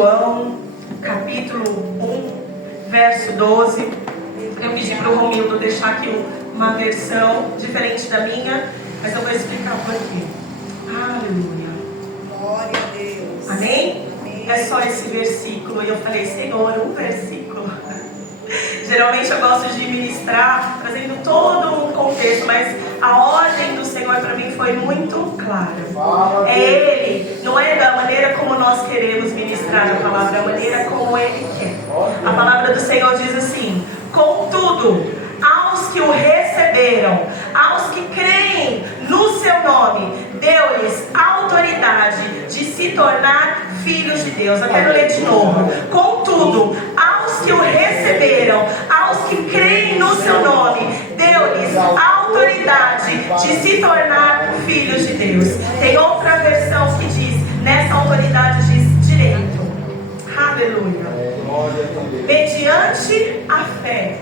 João, capítulo 1, verso 12. Eu pedi para o Romildo deixar aqui uma versão diferente da minha, mas eu vou explicar por quê. Aleluia. Glória a Deus. Amém? Amém. É só esse versículo. E eu falei, Senhor, um versículo. Geralmente eu gosto de ministrar trazendo todo um contexto, mas a ordem do Senhor para mim foi muito clara. É Ele, não é da maneira como nós queremos ministrar a palavra, é a maneira como Ele quer. A palavra do Senhor diz assim: contudo, aos que o receberam, aos que creem no seu nome, deu-lhes autoridade de se tornar filhos de Deus. Eu quero ler de novo. Contudo, aos que o receberam, aos que creem no seu nome, deu-lhes autoridade de se tornar filhos de Deus. Tem outra versão que diz, nessa autoridade diz direito. Aleluia. Mediante a fé,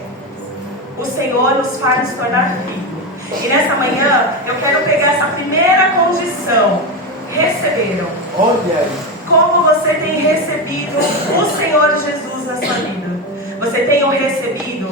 o Senhor nos faz nos tornar filhos. E nessa manhã, eu quero pegar essa primeira condição. Receberam. Como você tem recebido o Senhor Jesus na sua vida? Você tem o recebido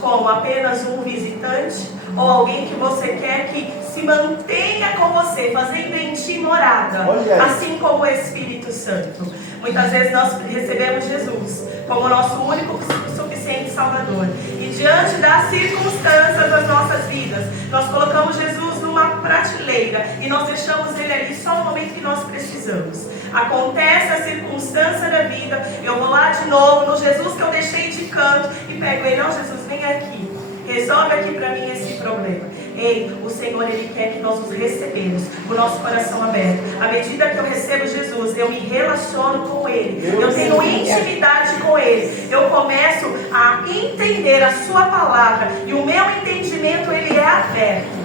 como apenas um visitante? Ou alguém que você quer que se mantenha com você, fazendo em ti morada, assim como o Espírito Santo? Muitas vezes nós recebemos Jesus como nosso único suficiente Salvador. E diante das circunstâncias das nossas vidas, nós colocamos Jesus numa prateleira e nós deixamos Ele ali só no momento que nós precisamos. Acontece a circunstância da vida, eu vou lá de novo no Jesus que eu deixei de canto e pego Ele. Não, Jesus, vem aqui, resolve aqui para mim esse problema. Ei, o Senhor, Ele quer que nós os recebemos, o nosso coração aberto. À medida que eu recebo Jesus, eu me relaciono com Ele, eu tenho intimidade com Ele, eu começo a entender a sua palavra e o meu entendimento, ele é aberto.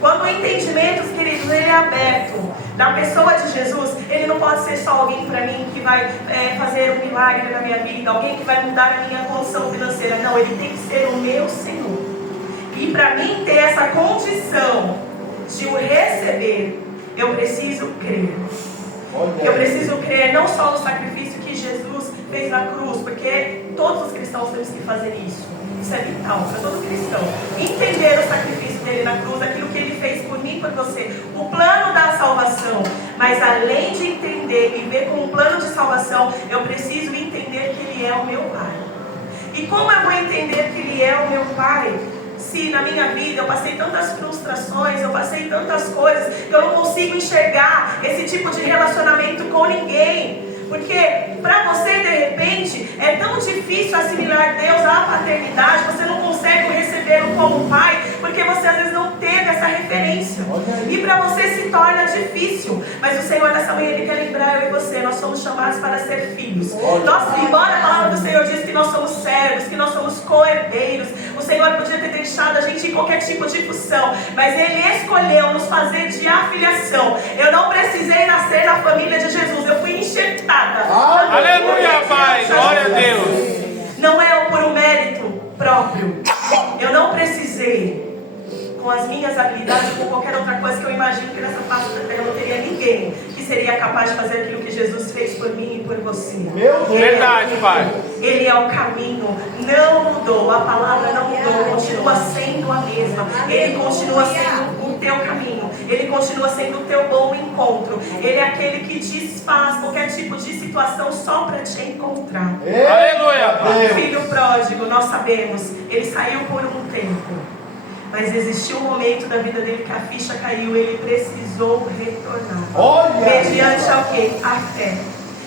Quando o entendimento, queridos, ele é aberto da pessoa de Jesus, ele não pode ser só alguém para mim que vai fazer um milagre na minha vida, alguém que vai mudar a minha condição financeira. Não, ele tem que ser o meu Senhor. E para mim ter essa condição de o receber, eu preciso crer. Eu preciso crer não só no sacrifício que Jesus fez na cruz, porque todos os cristãos temos que fazer isso. Isso é vital para todo cristão. Entender o sacrifício dele na cruz, aquilo que ele fez por mim e por você. O plano da salvação. Mas além de entender e ver como um plano de salvação, eu preciso entender que ele é o meu Pai. E como eu vou entender que ele é o meu Pai? Se na minha vida eu passei tantas frustrações, eu passei tantas coisas, que eu não consigo enxergar esse tipo de relacionamento com ninguém. Porque para você, de repente, é tão difícil assimilar Deus à paternidade, você não consegue recebê-lo como pai, porque você às vezes não teve essa referência. E para você se torna difícil. Mas o Senhor nessa manhã, Ele quer lembrar eu e você, nós somos chamados para ser filhos. Nós, embora a palavra do Senhor diz que nós somos servos, que nós somos co-herdeiros, o Senhor podia ter deixado a gente em qualquer tipo de função, mas Ele escolheu nos fazer de afiliação. Eu não precisei nascer na família de Jesus, eu fui enxertada. Aleluia, Pai, glória a Deus. Não é por um mérito próprio. Eu não precisei, com as minhas habilidades, com qualquer outra coisa, que eu imagino que nessa face da terra não teria ninguém que seria capaz de fazer aquilo que Jesus fez por mim e por você. Verdade, Pai. Ele é o caminho, não mudou, a palavra não mudou, continua sendo a mesma. Ele continua sendo o teu caminho, Ele continua sendo o teu bom encontro. Ele é aquele que desfaz qualquer tipo de situação só para te encontrar. Aleluia, Pai. O filho pródigo, nós sabemos, ele saiu por um tempo, mas existiu um momento da vida dele que a ficha caiu, ele precisou retornar. Mediante ao quê? A fé.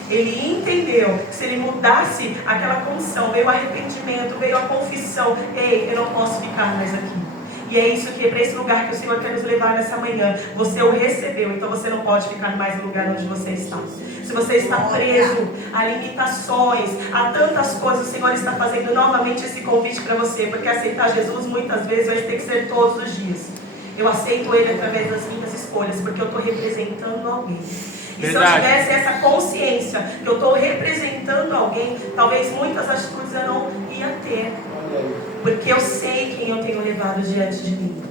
Ele entendeu que se ele mudasse aquela condição, veio o arrependimento, veio a confissão. Ei, eu não posso ficar mais aqui. E é isso que é para esse lugar que o Senhor quer nos levar nessa manhã. Você o recebeu, então você não pode ficar mais no lugar onde você está. Se você está preso a limitações, a tantas coisas, o Senhor está fazendo novamente esse convite para você. Porque aceitar Jesus muitas vezes vai ter que ser todos os dias. Eu aceito Ele através das minhas escolhas, porque eu estou representando alguém. E se eu tivesse essa consciência que eu estou representando alguém, talvez muitas atitudes eu não ia ter. Porque eu sei quem eu tenho levado diante de mim.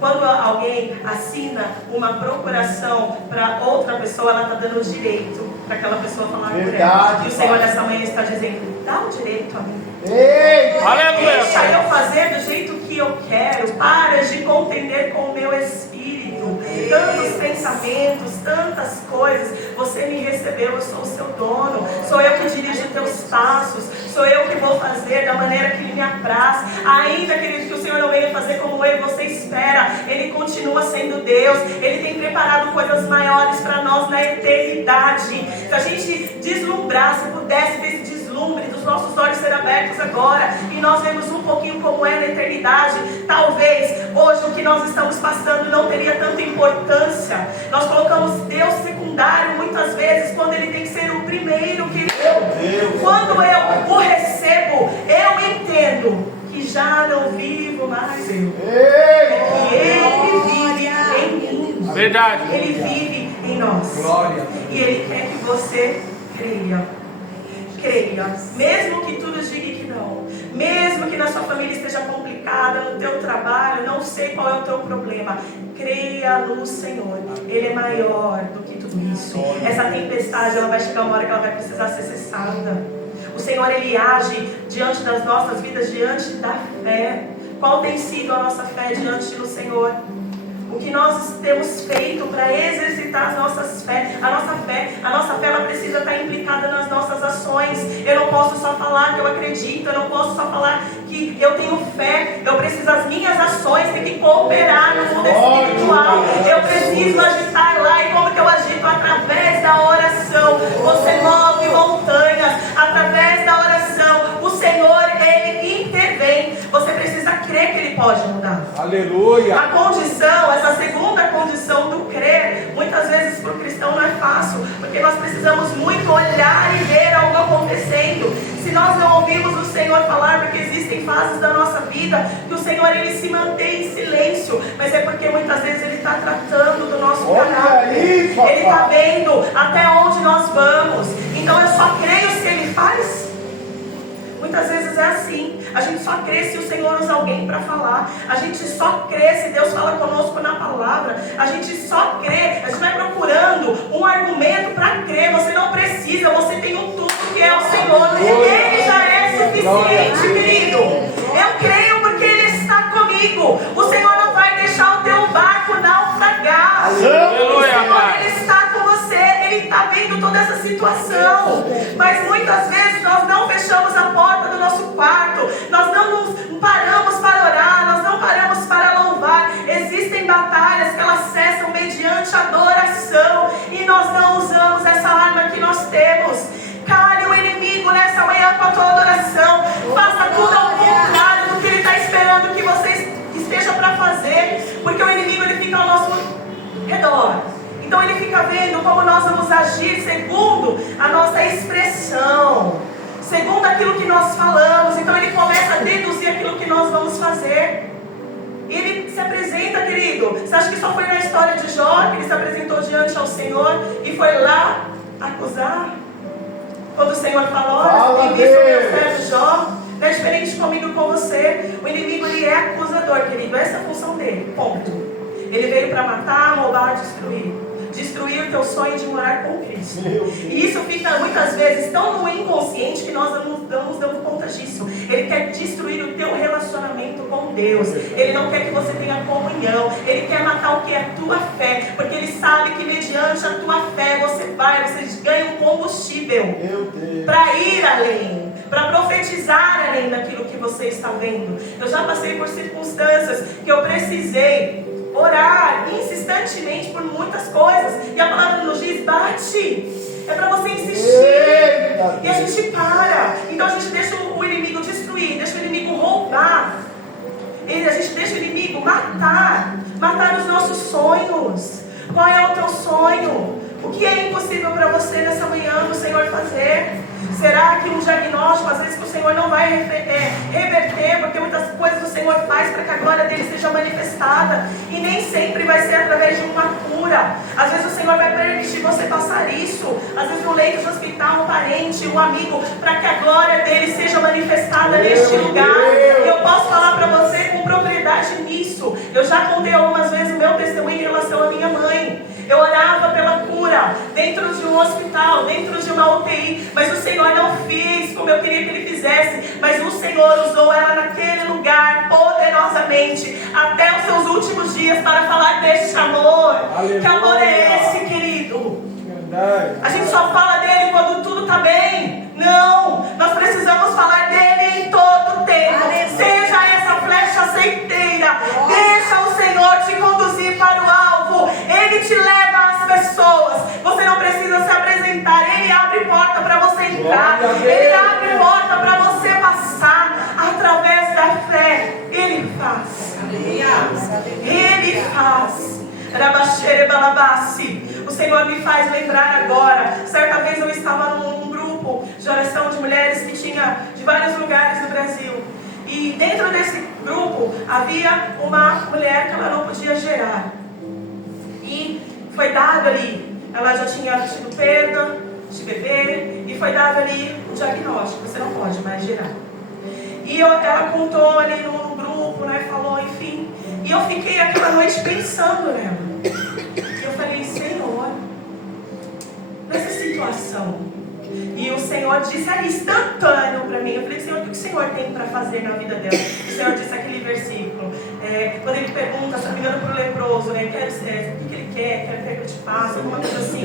Quando alguém assina uma procuração para outra pessoa, ela está dando o direito para aquela pessoa falar por Verdade, ela. E o Senhor Pai. nessa manhã está dizendo: dá o direito a mim. Ei! Aleluia. Deixa eu fazer do jeito que eu quero. Para de contender com o meu espírito. Tantos pensamentos, tantas coisas. Você me recebeu, eu sou o seu dono. Sou eu que dirijo os teus passos. Sou eu que vou fazer da maneira que me apraz. Ainda, querido, que o Senhor não venha fazer como eu e você espera, Ele continua sendo Deus. Ele tem preparado coisas maiores para nós na eternidade. Se a gente deslumbrar, se pudesse ver esse deslumbre dos nossos olhos ser abertos agora, e nós vemos um pouquinho como é na eternidade, talvez hoje o que nós estamos passando não teria tanta importância. Nós colocamos Deus secundário muitas vezes, quando Ele tem que ser o primeiro, querido. Quando eu o recebo, eu entendo que já não vivo mais eu, que Ele vive em mim. Verdade. Ele vive em nós. Glória. E Ele quer que você creia. Creia. Mesmo que tudo diga que não. Mesmo que na sua família esteja complicada, no teu trabalho, não sei qual é o teu problema. Creia no Senhor. Ele é maior do que tudo isso. Essa tempestade, ela vai chegar uma hora que ela vai precisar ser cessada. O Senhor, Ele age diante das nossas vidas, diante da fé. Qual tem sido a nossa fé diante do Senhor? O que nós temos feito para exercitar a nossa fé, ela precisa estar implicada nas nossas ações. Eu não posso só falar que eu acredito, eu não posso só falar que eu tenho fé. Eu preciso, as minhas ações têm que cooperar no mundo espiritual. Eu preciso agitar lá. E como que eu agito? Através da oração. Você move montanhas através da oração. O Senhor, Ele intervém. Você precisa crer que Ele pode mudar. Aleluia. A condição, essa segunda condição do crer, muitas vezes para o cristão não é fácil, porque nós precisamos muito olhar e ver algo acontecendo. Se nós não ouvimos o Senhor falar, porque existem fases da nossa vida que o Senhor, Ele se mantém em silêncio, mas é porque muitas vezes Ele está tratando do nosso caráter. Ele está vendo até onde nós vamos. Então eu só creio se Ele faz. Muitas vezes é assim. A gente só crê se o Senhor usa alguém para falar. A gente só crê se Deus fala conosco na palavra. A gente só crê. A gente vai procurando um argumento para crer. Você não precisa. Você tem um tudo que é o Senhor. Ele já é suficiente, querido. Eu creio porque Ele está comigo. O Senhor não vai deixar o teu barco naufragar. O Senhor, Ele está com você. Ele está vendo toda essa situação. Mas muitas vezes nós não fechamos a porta do nosso quarto. Nós não nos paramos para orar. Nós não paramos para louvar. Existem batalhas que elas cessam mediante adoração. E nós não usamos essa arma que nós temos. Cale o inimigo nessa manhã com a tua adoração. Faça tudo ao contrário do que ele está esperando que você esteja para fazer. Porque o inimigo, ele fica ao nosso redor. Então ele fica vendo como nós vamos agir segundo a nossa expressão, segundo aquilo que nós falamos. Então ele começa a deduzir aquilo que nós vamos fazer. E ele se apresenta, querido. Você acha que só foi na história de Jó que ele se apresentou diante ao Senhor e foi lá acusar? Quando o Senhor falou: olha, tem visto o meu servo Jó? Não é diferente comigo e com você. O inimigo, ele é acusador, querido. Essa é a função dele, ponto. Ele veio para matar, roubar, destruir. Destruir o teu sonho de morar com Cristo. E isso fica muitas vezes tão no inconsciente que nós não estamos dando conta disso. Ele quer destruir o teu relacionamento com Deus. Ele não quer que você tenha comunhão. Ele quer matar o que é a tua fé. Porque ele sabe que mediante a tua fé você ganha um combustível para ir além, para profetizar além daquilo que você está vendo. Eu já passei por circunstâncias que eu precisei orar insistentemente por muitas coisas, e a palavra nos diz: bate. É para você insistir. E a gente para. Então a gente deixa o inimigo destruir, deixa o inimigo roubar, a gente deixa o inimigo matar os nossos sonhos. Qual é o teu sonho? O que é impossível para você nessa manhã do Senhor fazer? Será que um diagnóstico, às vezes, que o Senhor não vai reverter, porque muitas coisas o Senhor faz para que a glória dele seja manifestada, e nem sempre vai ser através de uma cura. Às vezes o Senhor vai permitir você passar isso, às vezes no leito de hospital, um parente, um amigo, para que a glória dele seja manifestada neste lugar. E eu posso falar para você com propriedade nisso. Eu já contei algumas vezes o meu testemunho em relação à minha mãe. Eu orava pela cura dentro de um hospital, dentro Senhor usou ela naquele lugar poderosamente até os seus últimos dias para falar deste amor. Aleluia. Que amor é esse, querido? A gente só fala dele quando tudo está bem. Não, nós precisamos falar dele em todo o tempo. Seja essa flecha certeira. Deixa o Senhor te conduzir para o alvo. Ele te leva às pessoas. Você não precisa se apresentar. Ele abre porta para você entrar. Ele abre porta para você passar. Através da fé, Ele faz. Ele faz. O Senhor me faz lembrar agora. Certa vez eu estava num grupo de oração de mulheres que tinha de vários lugares do Brasil. E dentro desse grupo havia uma mulher que ela não podia gerar. E foi dado ali, ela já tinha tido perda de bebê, e foi dado ali o diagnóstico: você não pode mais gerar. E ela contou ali no grupo, né, falou, enfim. E eu fiquei aquela noite pensando nela. E eu falei: Senhor, nessa situação. E o Senhor disse ali, instantâneo para mim. Eu falei: Senhor, o que o Senhor tem para fazer na vida dela? O Senhor disse aquele versículo. Quando ele pergunta, se não me engano, para o leproso, né, o que ele quer que eu te faça, alguma coisa assim.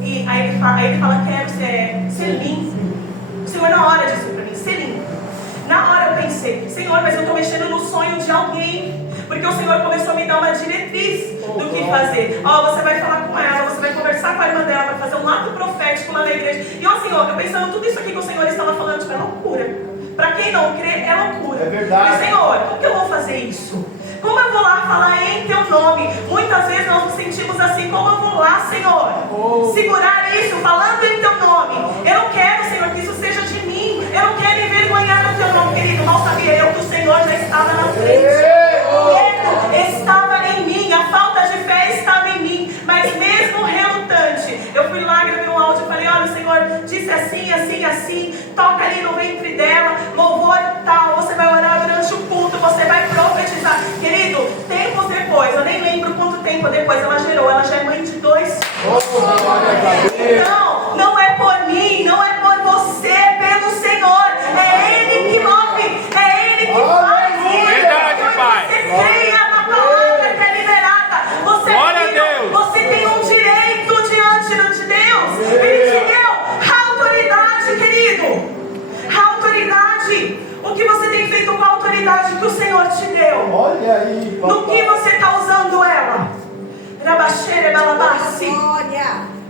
E aí ele fala: quero ser limpo. O Senhor na hora disse para mim: ser limpo. Na hora eu pensei: Senhor, mas eu estou mexendo no sonho de alguém. Porque o Senhor começou a me dar uma diretriz do que fazer. Você vai falar com ela, você vai conversar com a irmã dela, vai fazer um ato profético lá na igreja. E Senhor, eu pensando tudo isso aqui que o Senhor estava falando, tipo, é loucura. Para quem não crê, é loucura. É verdade. Mas, Senhor, como que eu vou fazer isso? Como eu vou lá falar em teu nome? Muitas vezes nós nos sentimos assim: como eu vou lá, Senhor, segurar isso, falando em teu nome? Eu não quero, Senhor, que isso seja de mim. Eu não quero envergonhar o teu nome, querido. Mal sabia eu que o Senhor já estava na frente. O medo estava em mim, a falta de fé estava em mim. Mas mesmo relutante, eu fui lá, gravei um áudio e falei: olha, o Senhor disse assim, assim, assim. Toca ali no ventre dela, louvor tal. Você vai orar durante o culto, você vai profetizar. Querido, tempos depois, eu nem lembro quanto tempo depois ela gerou. Ela já é mãe de 2 filhos. Então, não é por mim, não é por você, é pelo Senhor. É Ele que move, é Ele que faz. Verdade, Pai. Você creia na palavra que é liberada. Você tem um direito diante de Deus. Ele te deu a autoridade, querido. A autoridade. O que você tem feito com a autoridade que o Senhor te deu? Olha aí, papai. No que você está usando ela?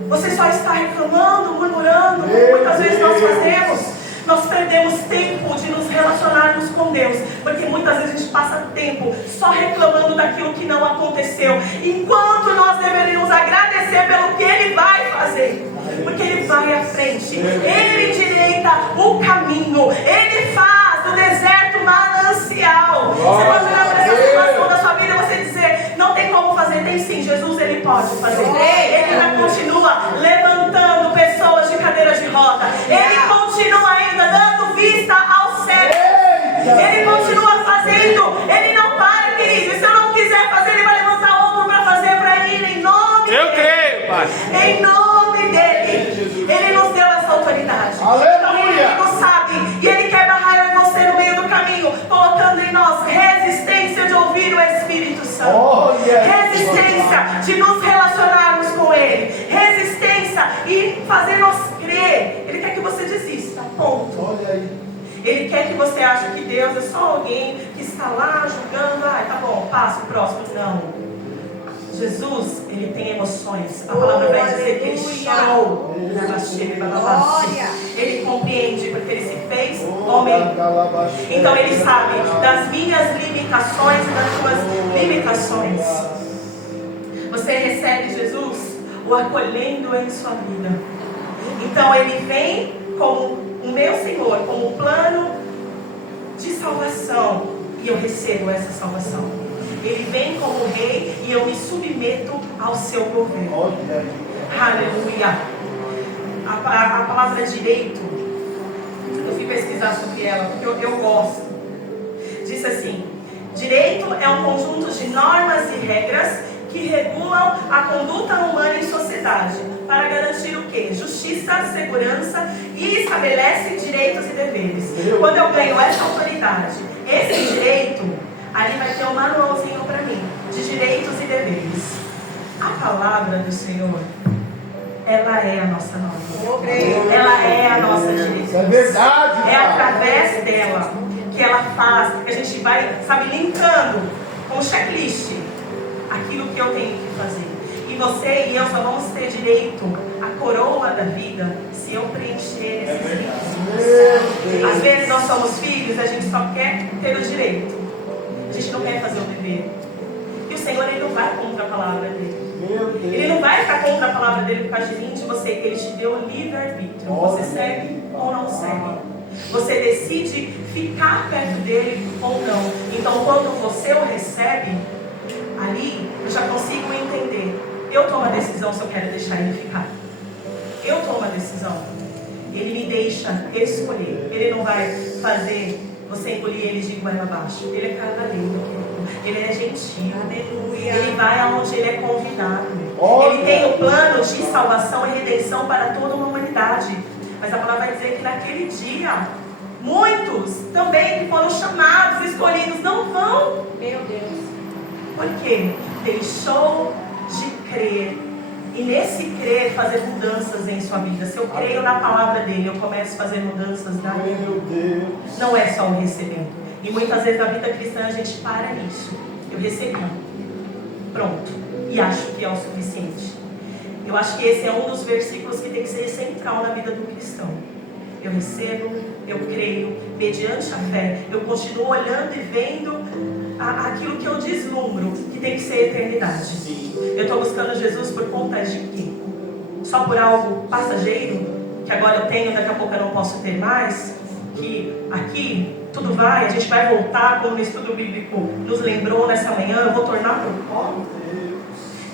Você só está reclamando, murmurando, como muitas vezes nós fazemos. Nós perdemos tempo de nos relacionarmos com Deus, porque muitas vezes a gente passa tempo só reclamando daquilo que não aconteceu, enquanto nós deveríamos agradecer pelo que Ele vai fazer, porque Ele vai à frente, Ele endireita o caminho, Ele faz do deserto manancial. Você pode olhar para essa situação da sua vida e você dizer: não tem como fazer. Tem sim, Jesus, Ele pode fazer. Ele ainda continua levantando pessoas de cadeiras de roda. Ele continua ainda dando vista aos cegos. Ele continua fazendo. Ele não para, querido. E se eu não quiser fazer, Ele vai levantar outro para fazer para Ele, em nome dele. Eu creio, Pai. Em nome dele. Ele nos deu essa autoridade. Então Ele nos sabe. E Ele quer barrar eu e você no meio do caminho, colocando em nós resistência de ouvir o Espírito Santo. Resistência de nos relacionarmos com Ele. Resistência e fazer nós crer. Ele quer que você desista. Ponto. Ele quer que você ache que Deus é só alguém que está lá julgando. Tá bom, passa o próximo. Não. Jesus, Ele tem emoções. A palavra vai dizer que Ele chorou. Ele compreende, porque Ele se fez homem. Então Ele sabe das minhas limitações e das suas limitações. Você recebe Jesus o acolhendo em sua vida. Então Ele vem como o meu Senhor, como um plano de salvação, e eu recebo essa salvação. Ele vem como rei e eu me submeto ao seu governo. Aleluia. A palavra direito, eu fui pesquisar sobre ela porque eu gosto. Diz assim: direito é um conjunto de normas e regras que regulam a conduta humana em sociedade para garantir o quê? justiça, segurança e estabelece direitos e deveres. Quando eu ganho essa autoridade, esse direito, ali vai ter um manualzinho para mim de direitos e deveres. A palavra do Senhor, ela é a nossa norma. Ela é a nossa direção. É verdade. É através dela que ela faz, que a gente vai, sabe, linkando com o checklist aquilo que eu tenho que fazer. E você e eu só vamos ter direito à coroa da vida se eu preencher esses requisitos. Às vezes nós somos filhos, a gente só quer ter o direito. A gente não quer fazer o dever. E o Senhor, Ele não vai contra a palavra dele. Ele não vai ficar contra a palavra dele por causa de mim, de você. Ele te deu o livre-arbítrio. Você segue ou não segue. Você decide ficar perto dele ou não. Então, quando você o recebe, ali eu já consigo entender. Eu tomo a decisão se eu quero deixar ele ficar. Eu tomo a decisão. Ele me deixa escolher. Ele não vai fazer você engolir ele de goela abaixo. Ele é cavalheiro, ele é gentil. Aleluia. Ele vai aonde ele é convidado. Ele tem o plano de salvação e redenção para toda uma humanidade. Mas a palavra vai dizer que naquele dia, muitos também que foram chamados, escolhidos, não vão. Meu Deus. Por quê? Deixou de crer. E nesse crer, fazer mudanças em sua vida. Se eu creio na palavra dele, eu começo a fazer mudanças na minha vida. Não é só o receber. E muitas vezes na vida cristã a gente para nisso. Eu recebi. Pronto. E acho que é o suficiente. Eu acho que esse é um dos versículos que tem que ser central na vida do cristão. Eu recebo, eu creio, mediante a fé. Eu continuo olhando e vendo aquilo que eu deslumbro, que tem que ser a eternidade. Eu estou buscando Jesus por conta de quê? Só por algo passageiro, que agora eu tenho, daqui a pouco eu não posso ter mais? Que aqui tudo vai, a gente vai voltar, como o estudo bíblico nos lembrou nessa manhã, eu vou tornar propósito.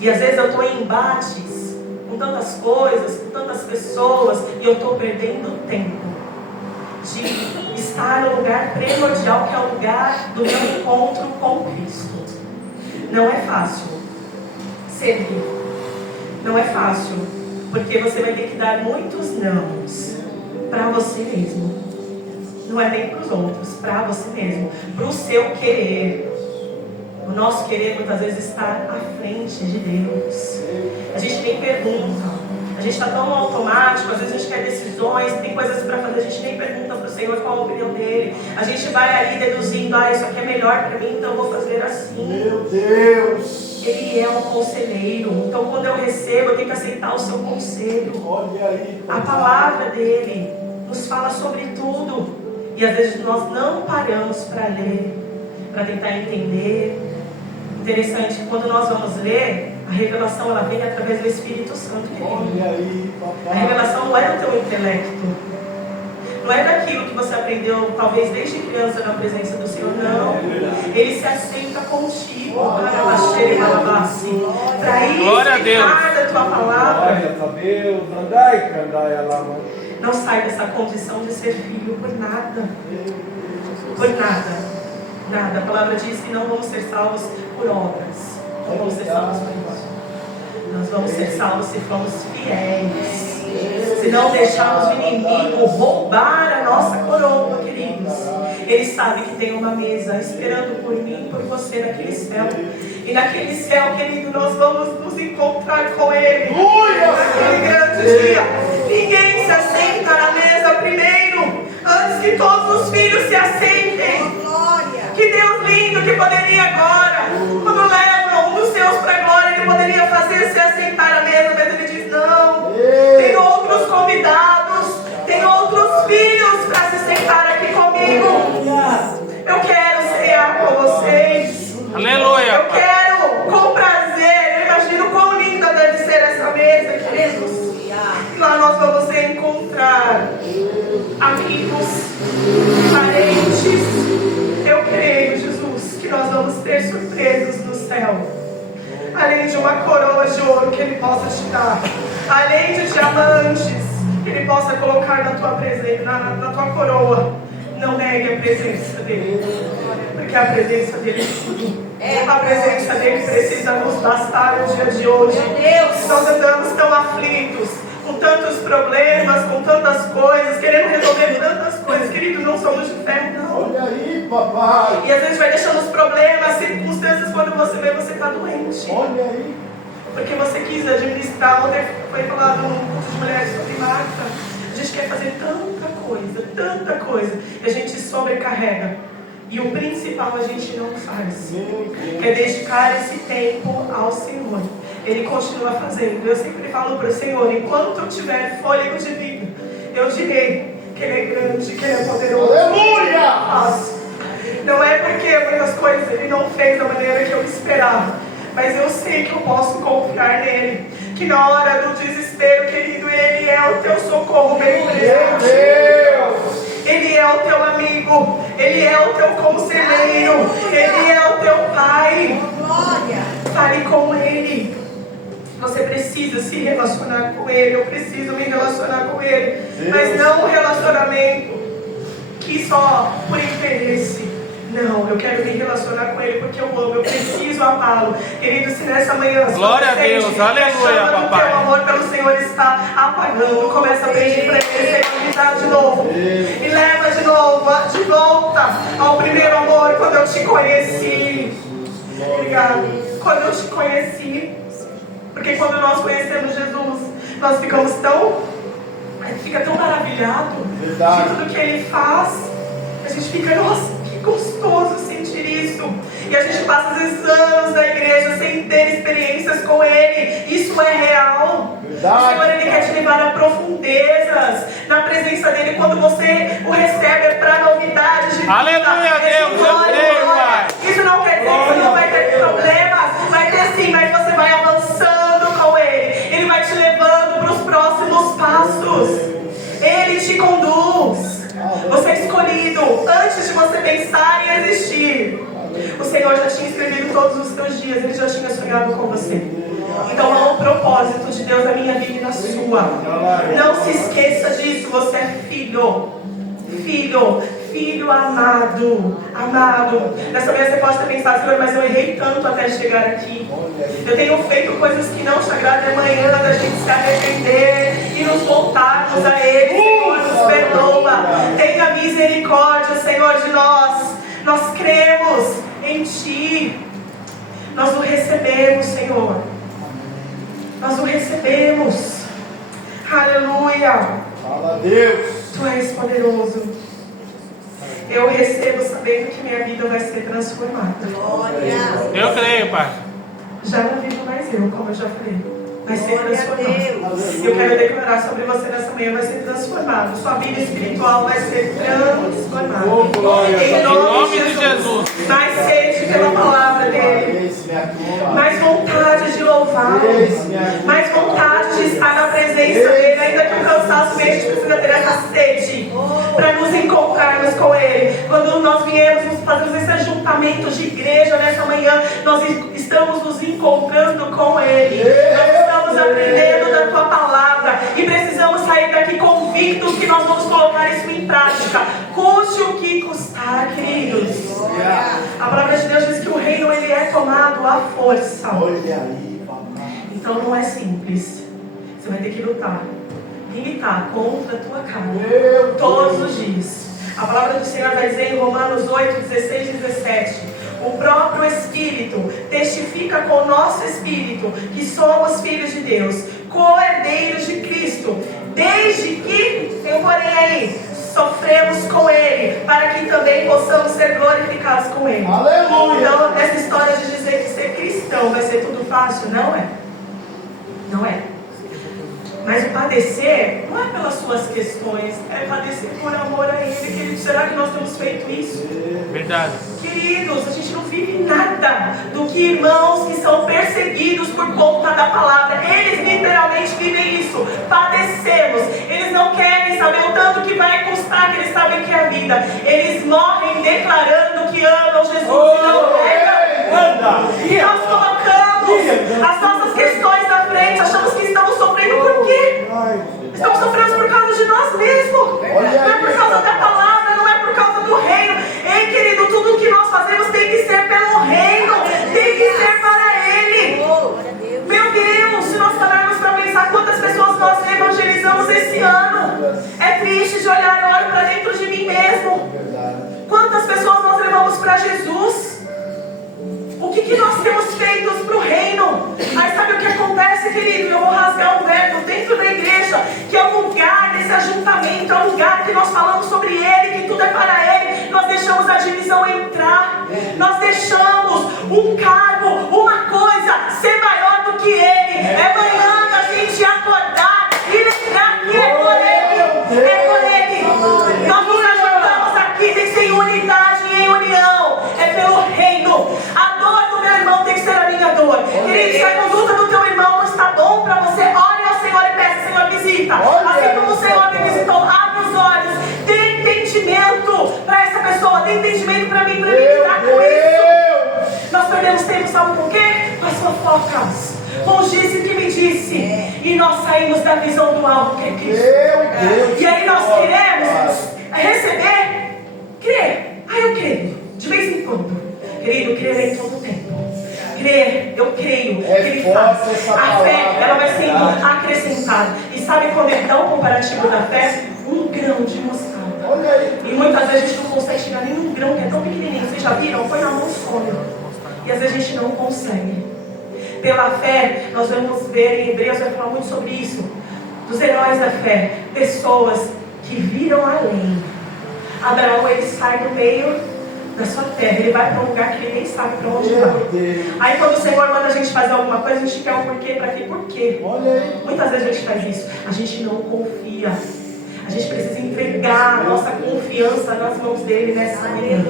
E às vezes eu estou em embates com tantas coisas, com tantas pessoas, e eu estou perdendo tempo de estar no lugar primordial, que é o lugar do meu encontro com Cristo. Não é fácil servir. Não é fácil, porque você vai ter que dar muitos nãos para você mesmo. Não é nem para os outros, para você mesmo, para o seu querer. O nosso querer muitas vezes está à frente de Deus. A gente nem pergunta. A gente está tão automático, às vezes a gente quer decisões, tem coisas para fazer, a gente nem pergunta para o Senhor qual a opinião dele. A gente vai ali deduzindo, isso aqui é melhor para mim, então eu vou fazer assim. Meu Deus! Ele é um conselheiro, então quando eu recebo, eu tenho que aceitar o seu conselho. Olha aí, a palavra dele nos fala sobre tudo. E às vezes nós não paramos para ler, para tentar entender. Interessante, quando nós vamos ler, a revelação ela vem através do Espírito Santo. Olha aí, papai. A revelação não é do teu intelecto, não é daquilo que você aprendeu talvez desde criança na presença do Senhor, não. Ele se assenta contigo para explicar da tua palavra. Não sai dessa condição de ser filho por nada. Por nada. Nada. A palavra diz que não vamos ser salvos por obras. Não vamos ser salvos por isso. Nós vamos ser salvos se formos fiéis. Se não deixarmos o inimigo roubar a nossa coroa, queridos. Ele sabe que tem uma mesa esperando por mim e por você naquele céu. E naquele céu, querido, nós vamos nos encontrar com Ele. Naquele grande dia. Ninguém se assenta na mesa primeiro, antes que todos os filhos se assentem. Que Deus lindo que poderia agora, quando levam um dos seus para a glória, Ele poderia fazer se assentar à mesa, mas Ele diz, não, tem outros convidados, tem outros filhos para se sentar aqui comigo. Eu quero cear com vocês. Aleluia. Eu quero com prazer. Eu imagino quão linda deve ser essa mesa, queridos. Lá nós vamos encontrar amigos, parentes. Eu creio, Jesus, que nós vamos ter surpresas no céu. Além de uma coroa de ouro que Ele possa te dar, além de diamantes que Ele possa colocar na tua presença, na tua coroa. Não negue a presença dEle, porque a presença dEle é tudo. A presença dEle precisa nos bastar no dia de hoje. Nós andamos tão aflitos, com tantos problemas. não somos de ferro, não. Olha aí, papai. E às vezes vai deixando os problemas, circunstâncias, quando você vê, você está doente. Olha aí. Porque você quis administrar, ontem foi falado no curso de mulheres sobre Marta. A gente quer fazer tanta coisa, e a gente sobrecarrega. E o principal a gente não faz, que é dedicar esse tempo ao Senhor. Ele continua fazendo. Eu sempre falo para o Senhor, enquanto eu tiver fôlego de vida, eu direi que Ele é grande, que Ele é poderoso. Aleluia! Não é porque muitas coisas Ele não fez da maneira que eu esperava, mas eu sei que eu posso confiar nele. Que na hora do desespero, querido, Ele é o teu socorro bem presente. Ele é o teu amigo, Ele é o teu conselheiro, Ele é o teu pai. Fale com Ele. Você precisa se relacionar com Ele. Eu preciso me relacionar com Ele. Mas não um relacionamento que só por interesse. Não, eu quero me relacionar com Ele porque eu amo, eu preciso amá-lo. Querido, se nessa manhã glória a Deus, aleluia, papai. O teu amor pelo Senhor está apagando, começa a pedir para Ele, Senhor, me dá de novo. Me leva de novo, de volta ao primeiro amor, quando eu te conheci. Obrigado. Quando eu te conheci. Porque quando nós conhecemos Jesus, nós ficamos fica tão maravilhado de tudo que Ele faz. A gente fica, nossa, que gostoso sentir isso. E a gente passa às vezes anos na igreja sem ter experiências com Ele. Isso é real. O Senhor, Ele quer te levar a profundezas na presença dEle. Quando você o recebe, é para novidades de vida. Aleluia, Deus, eu creio, Pai. Isso não quer dizer que você não vai ter problemas. Vai ter sim, mas você vai avançando com Ele. Ele vai te levando para os próximos passos. Ele te conduz. Você é escolhido antes de você pensar em existir. O Senhor já tinha escrevido todos os seus dias. Ele já tinha sonhado com você. Então há um propósito de Deus na minha vida e na sua. Não se esqueça disso. Você é filho. Filho amado. Nessa manhã você pode ter pensado, Senhor, mas eu errei tanto até chegar aqui. Eu tenho feito coisas que não te agradam. É manhã da gente se arrepender e nos voltarmos a Ele. Senhor, nos perdoa. Tenha misericórdia, Senhor, de nós. Nós cremos em Ti. Nós o recebemos, Senhor. Nós o recebemos. Aleluia. Fala, Deus. Tu és poderoso. Eu recebo sabendo que minha vida vai ser transformada. Glória. Eu creio, Pai. Já não vivo mais eu, como eu já falei. Vai ser transformado. Eu quero declarar sobre você nessa manhã, vai ser transformado. Sua vida espiritual vai ser transformada. Em nome de Jesus. Mais sede pela palavra dele. Mais vontade de louvar. Mais vontade de estar na presença dele. Ainda que o cansaço venha, a gente precisa ter essa sede para nos encontrarmos com ele. Quando nós viemos, fazemos esse ajuntamento de igreja nessa manhã, nós estamos nos encontrando com ele. Nós estamos aprendendo da tua palavra e precisamos sair daqui convictos que nós vamos colocar isso em prática, custe o que custar, queridos. A palavra de Deus diz que o reino ele é tomado à força. Então não é simples. Você vai ter que lutar, militar contra a tua carne todos os dias. A palavra do Senhor vai dizer em Romanos 8, 16 e 17: o próprio Espírito testifica com o nosso Espírito que somos filhos de Deus, co-herdeiros de Cristo, desde que, tem um porém aí, sofremos com Ele, para que também possamos ser glorificados com Ele. Aleluia! Então, essa história de dizer que ser cristão vai ser tudo fácil, não é. Não é. Mas o padecer não é pelas suas questões, é padecer por amor a Ele. Queridos, será que nós temos feito isso? Verdade. Queridos, a gente não vive nada do que irmãos que são perseguidos por conta da palavra. Eles literalmente vivem isso. Padecemos. Eles não querem saber o tanto que vai custar, que eles sabem que é a vida. Eles morrem declarando que amam Jesus e não negam. E nós colocamos as nossas questões na frente, achamos que estamos sofrendo por quê? Estamos sofrendo por causa de nós mesmos. Não é por causa da palavra, não é por causa do reino. Ei, querido, tudo que nós fazemos tem que ser pelo reino, tem que ser para Ele. Meu Deus, se nós pararmos para pensar quantas pessoas nós evangelizamos esse ano, é triste de olhar, eu olho para dentro de mim mesmo. mesmo? Quantas pessoas nós levamos para Jesus? O que nós temos feito para o reino? Aí sabe o que acontece, querido? Eu vou rasgar um verbo dentro da igreja, que é o lugar desse ajuntamento, é o lugar que nós falamos sobre Ele, que tudo é para Ele. Nós deixamos a divisão entrar, nós deixamos um cargo, uma coisa ser maior do que Ele. É manhã da gente acordar e lembrar que é por Ele, é por Ele. Nós nos ajuntamos aqui, tem que ser em unidade e em união, é pelo reino. A dor do meu irmão tem que ser a minha dor. Querido, se a conduta do teu irmão não está bom para você, ore ao Senhor e peça: Senhor, visita. Assim como o Senhor me visitou, abre os olhos, dê entendimento para essa pessoa, dê entendimento para mim lidar com isso. Nós perdemos tempo, sabe por quê? Com as fofocas, com os disse que me disse, e nós saímos da visão do alto que é Cristo. E aí nós queremos receber, crer. Eu creio, de vez em quando. Querido, crer em todo tempo. Crer, eu creio que Ele faz. A fé, ela vai sendo acrescentada. E sabe quando Ele dá um comparativo da fé? Um grão de mostarda. E muitas vezes a gente não consegue chegar nem num grão que é tão pequenininho. Vocês já viram? Põe na mão, some. E às vezes a gente não consegue. Pela fé, nós vamos ver em Hebreus, vai falar muito sobre isso. Dos heróis da fé. Pessoas que viram além. Abraão, ele sai do meio da sua terra, ele vai para um lugar que ele nem sabe para onde vai. Aí quando o Senhor manda a gente fazer alguma coisa, a gente quer um porquê, para quê? Por quê? Muitas vezes a gente faz isso, a gente não confia. A gente precisa entregar a nossa confiança nas mãos dele nessa manhã.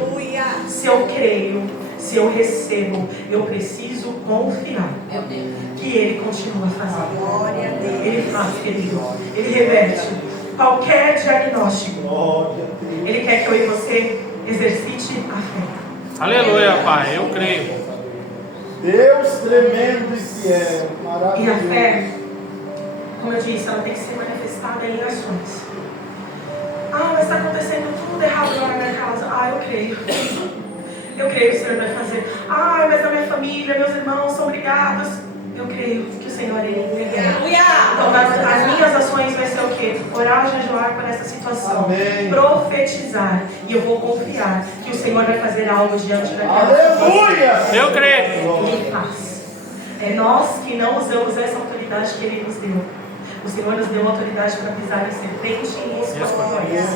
Se eu creio, se eu recebo, eu preciso confiar que ele continua fazendo. Ele faz, querido. Ele reverte qualquer diagnóstico. Ele quer que eu e você exercite a fé. Aleluia, Pai, eu creio. Deus tremendo e fiel, maravilhoso. E a fé, como eu disse, ela tem que ser manifestada em ações. Mas está acontecendo tudo errado lá na minha casa. Eu creio. Eu creio que o Senhor vai fazer. Mas a minha família, meus irmãos são brigados. Eu creio que o Senhor irá entregar. Então, as minhas ações vai ser o quê? Orar, jejuar por essa situação. Amém. Profetizar. E eu vou confiar que o Senhor vai fazer algo diante daquela situação. Aleluia! Eu creio. Ele faz. É nós que não usamos essa autoridade que Ele nos deu. O Senhor nos deu autoridade para pisar em serpente e em escorpiões.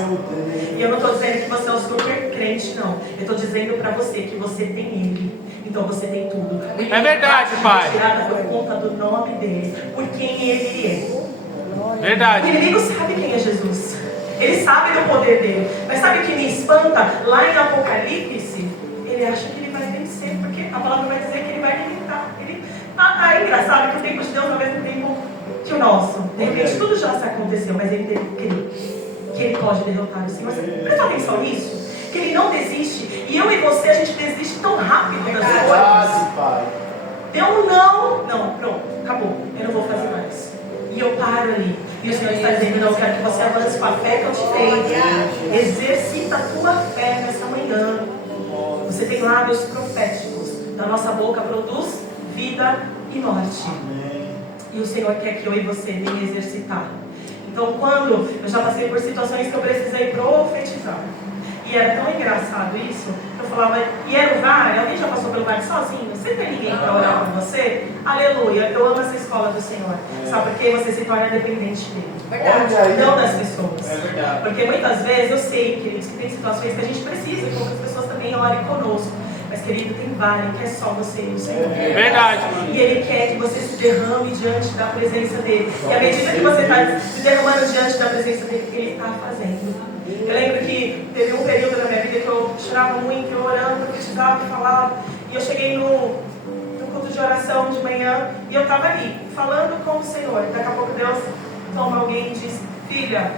E eu não estou dizendo que você é um super crente, não. Eu estou dizendo para você que você tem Ele. Então você tem tudo. É verdade, Pai. Tirada por conta do nome dele, por quem Ele é. Verdade. O inimigo sabe quem é Jesus. Ele sabe do poder dele. Mas sabe o que me espanta? Lá em Apocalipse, ele acha que ele vai vencer, porque a palavra vai dizer que ele vai limitar. É engraçado que o tempo de Deus ao mesmo tempo que o nosso. De repente tudo já se aconteceu, mas ele deve crer que ele pode derrotar o Senhor. Presta atenção nisso, que ele não desiste. E eu e você, a gente desiste tão rápido das coisas. Deu um não, pronto, acabou, eu não vou fazer mais. E eu paro ali. E o Senhor está dizendo: não, eu quero que você avance com a fé que eu te dei. Exercita a tua fé nessa manhã. Você tem lábios proféticos. Da nossa boca produz vida e morte. E o Senhor quer que eu e você venha exercitar. Então, quando eu já passei por situações que eu precisei profetizar, e era tão engraçado isso, eu falava: e era o vale? Alguém já passou pelo vale sozinho? Você tem ninguém para orar por você? Aleluia, eu amo essa escola do Senhor. Sabe por quê? Você se torna dependente dele. Verdade. Não das pessoas. É verdade. Porque muitas vezes eu sei, queridos, que tem situações que a gente precisa que outras pessoas também orem conosco. Mas, querido, tem vale que é só você e o Senhor. Verdade. E Ele quer que você se derrame diante da presença dEle. E à medida que você está se derramando diante da presença dEle, Ele está fazendo. Eu lembro que teve um período na minha vida que eu chorava muito, eu orando, profetizava e falava. E eu cheguei no culto de oração de manhã e eu estava ali, falando com o Senhor. Daqui a pouco Deus toma alguém e diz: filha,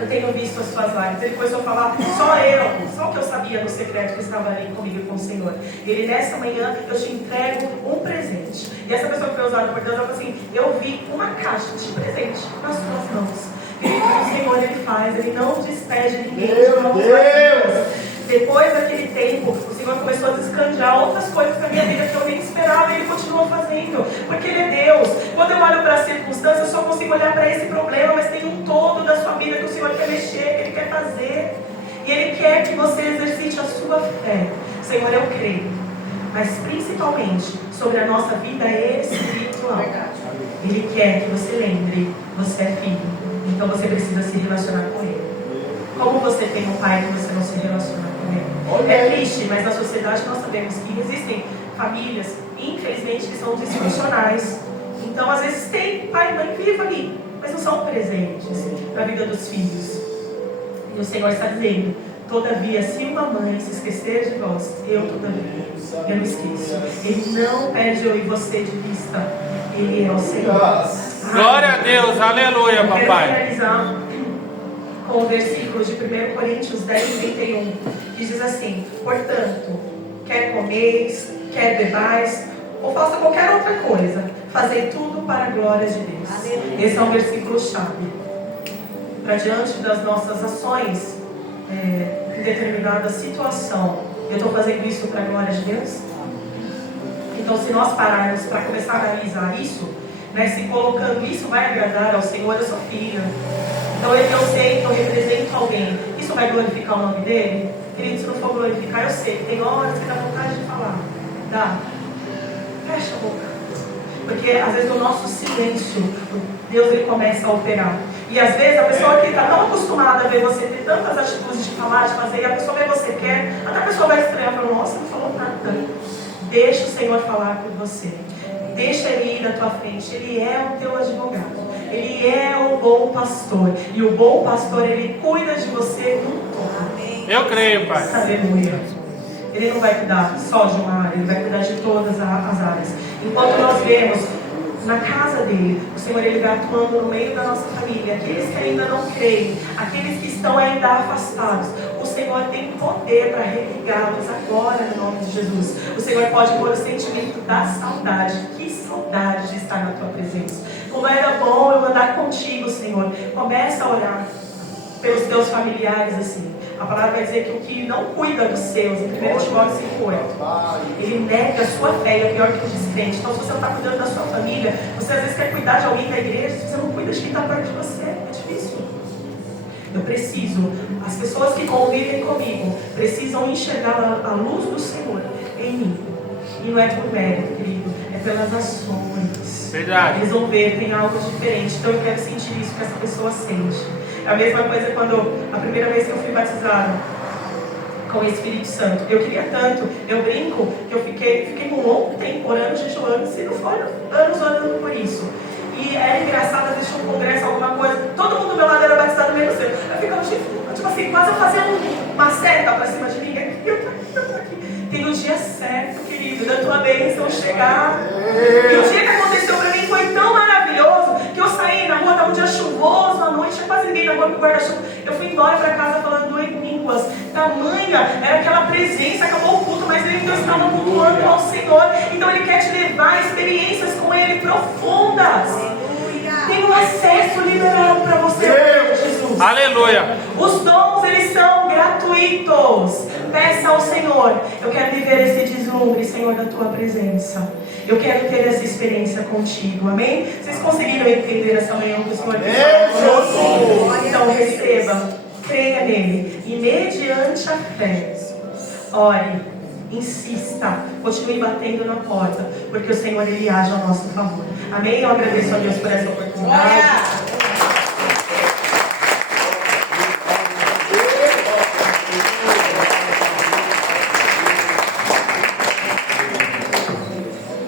eu tenho visto as suas lives. Ele começou a falar, só o que eu sabia no secreto que estava ali comigo com o Senhor. Ele: nessa manhã eu te entrego um presente. E essa pessoa que foi usada por Deus, ela falou assim: eu vi uma caixa de presente nas suas mãos. O Senhor, Ele faz, Ele não despede ninguém. Meu Deus! Depois daquele tempo, o Senhor começou a descanjar outras coisas na minha vida que eu nem esperava, e Ele continuou fazendo, porque Ele é Deus. Quando eu olho para as circunstâncias, eu só consigo olhar para esse problema, mas tem um todo da sua vida que o Senhor quer mexer, que Ele quer fazer. E Ele quer que você exercite a sua fé. Senhor, eu creio, mas principalmente sobre a nossa vida espiritual. Ele quer que você lembre, você é filho, então você precisa se relacionar com Ele. Como você tem um pai que você não se relaciona com Ele? É triste, mas na sociedade nós sabemos que existem famílias, infelizmente, que são disfuncionais. Então, às vezes, tem pai e mãe vivo ali, mas não são presentes na vida dos filhos. E o Senhor está dizendo: todavia, se uma mãe se esquecer de vós, eu não esqueço. Ele não perde eu e você de vista. Ele é o Senhor. Glória a Deus, aleluia, papai. Quero finalizar com o versículo de 1 Coríntios 10:31, que diz assim: portanto, quer comeis, quer bebais, ou faça qualquer outra coisa, fazei tudo para a glória de Deus. Esse é um versículo chave para diante das nossas ações em determinada situação. Eu estou fazendo isso para a glória de Deus? Então, se nós pararmos para começar a analisar isso, se colocando isso vai agradar ao Senhor, eu sou filha. Então, eu sei que eu represento alguém. Isso vai glorificar o nome dele? Querido, se não for glorificar, eu sei que tem horas que dá vontade de falar. Dá. Fecha a boca. Porque às vezes o nosso silêncio, Deus ele começa a operar. E às vezes a pessoa que está tão acostumada a ver você ter tantas atitudes de falar, de fazer, e a pessoa vê você quer, até a pessoa vai estranhar, falando: nossa, não falou nada. Deixa o Senhor falar por você. Deixa Ele ir na tua frente. Ele é o teu advogado. Ele é o bom pastor. E o bom pastor, ele cuida de você com todo. Eu creio, Pai. Aleluia. Ele não vai cuidar só de uma área, ele vai cuidar de todas as áreas. Enquanto nós vemos na casa dele, o Senhor ele vai atuando no meio da nossa família. Aqueles que ainda não creem, aqueles que estão ainda afastados, o Senhor tem poder para religá-los agora no nome de Jesus. O Senhor pode pôr o sentimento da saudade. Que saudade de estar na tua presença. Como era bom eu andar contigo, Senhor. Começa a orar pelos teus familiares assim. A palavra vai dizer que o que não cuida dos seus, em 1 Timóteo 5:8, ele nega a sua fé e é pior que o descrente. Então, se você não está cuidando da sua família, você às vezes quer cuidar de alguém da igreja, se você não cuida de quem está perto de você, é difícil. Eu preciso, as pessoas que convivem comigo, precisam enxergar a luz do Senhor em mim. E não é por mérito, querido, é pelas ações. Verdade. Eles vão ver, tem algo diferente. Então eu quero sentir isso que essa pessoa sente. É a mesma coisa quando a primeira vez que eu fui batizado com o Espírito Santo. Eu queria tanto, eu brinco, que eu fiquei um longo tempo orando, jejuando, se não for anos orando por isso. E era engraçado, às vezes tinha um congresso, alguma coisa, todo mundo do meu lado era batizado menos eu. Eu ficava tipo assim, quase fazendo uma seta pra cima de mim. Eu tô aqui. Tem o dia certo, querido, da tua bênção chegar. E o dia que aconteceu pra mim foi tão maravilhoso que eu saí na rua, estava um dia chuvoso, à noite, tinha quase ninguém na rua com guarda-chuva. Eu fui embora pra casa falando em línguas. Tamanha era aquela presença, acabou o culto, mas ele então estava cultuando ao Senhor. Então ele quer te levar a experiências com Ele profundas. Tem um acesso liberado para você, Jesus. Aleluia. Os dons, eles são gratuitos. Peça ao Senhor: eu quero viver esse deslumbre, Senhor, da tua presença. Eu quero ter essa experiência contigo, amém? Vocês conseguiram entender essa manhã que o Senhor disse? Então receba, creia nele, e mediante a fé, ore, insista, continue batendo na porta, porque o Senhor ele age ao nosso favor, amém? Eu agradeço a Deus por essa oportunidade.